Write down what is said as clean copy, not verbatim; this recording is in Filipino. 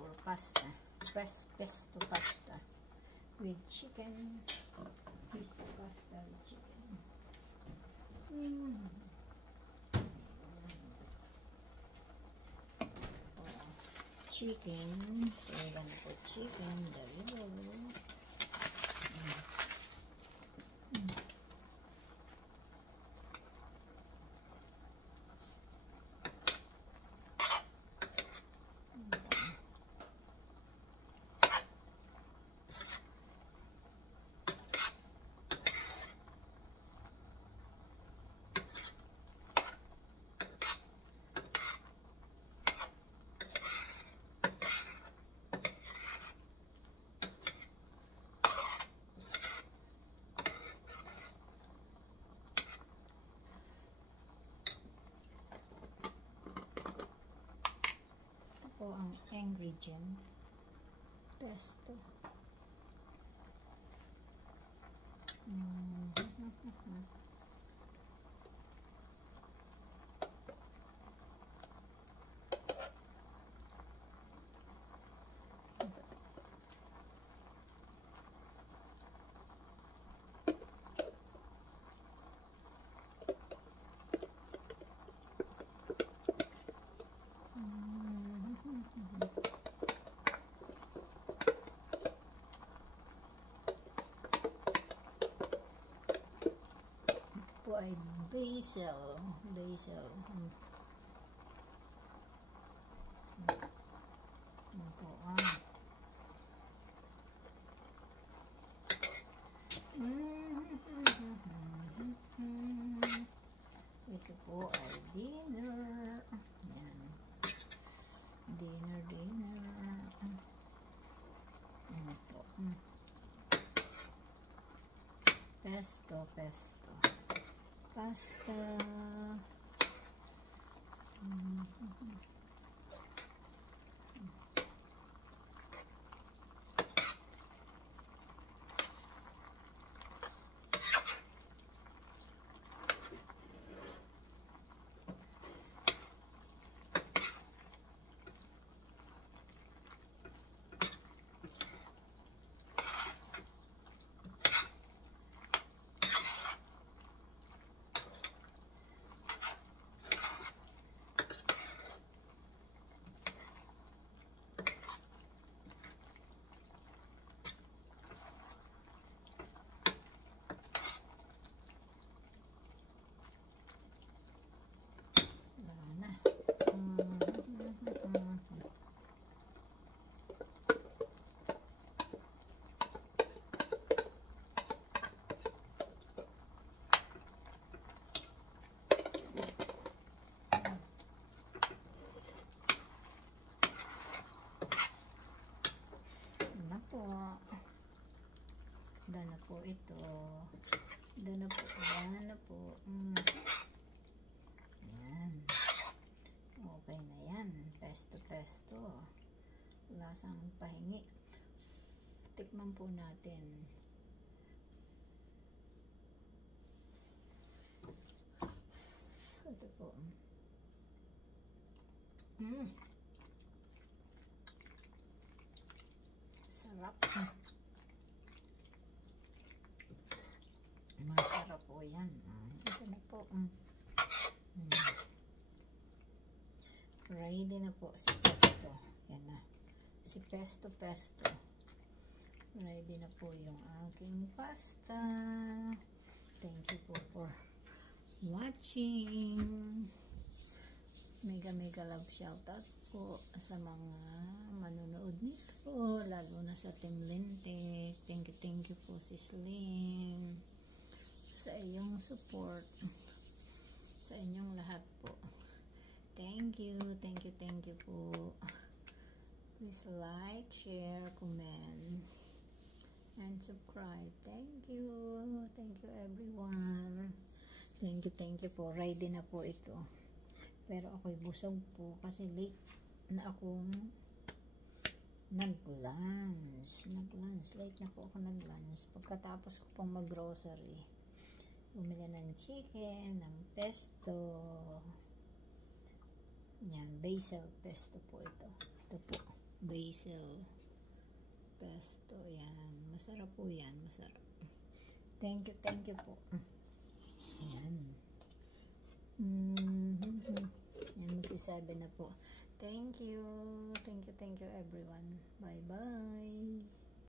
for pasta. Pesto pasta with chicken. Pesto pasta with chicken. Chicken. So we're gonna put chicken. There we go. Po ang ingredient pesto. Po ay basil. Po ang ito po ay dinner. Yan. Dinner. Ano po? Pesto. Pasta. Dana po ito. Dana po. Yan. Okay na yan. Pesto. Lasang pahingi. Tikman po natin. Ito po. Sarap. Masarap po yan. Ito na po. Ready na po si pesto. Yan na. Si pesto. Ready na po yung aking pasta. Thank you po for watching. Mega love shoutout po sa mga manonood nito. Lalo na sa Team Lintik. Thank you po Sis Lynn. Sa iyong support. Sa inyong lahat po. Thank you po. Please like, share, comment, and subscribe. Thank you everyone. Thank you po. Ready na po ito. Pero ako'y busog po kasi late na akong nag-lunch. Late na po ako nag-lunch. Pagkatapos ko pang mag-grocery. Bumili ng chicken, ng pesto. Yan, basil pesto po ito. Ito po. basil pesto. Yan. Masarap po yan. Masarap. Thank you po. Yan. Yan, magsisabi na po. Thank you everyone. Bye-bye.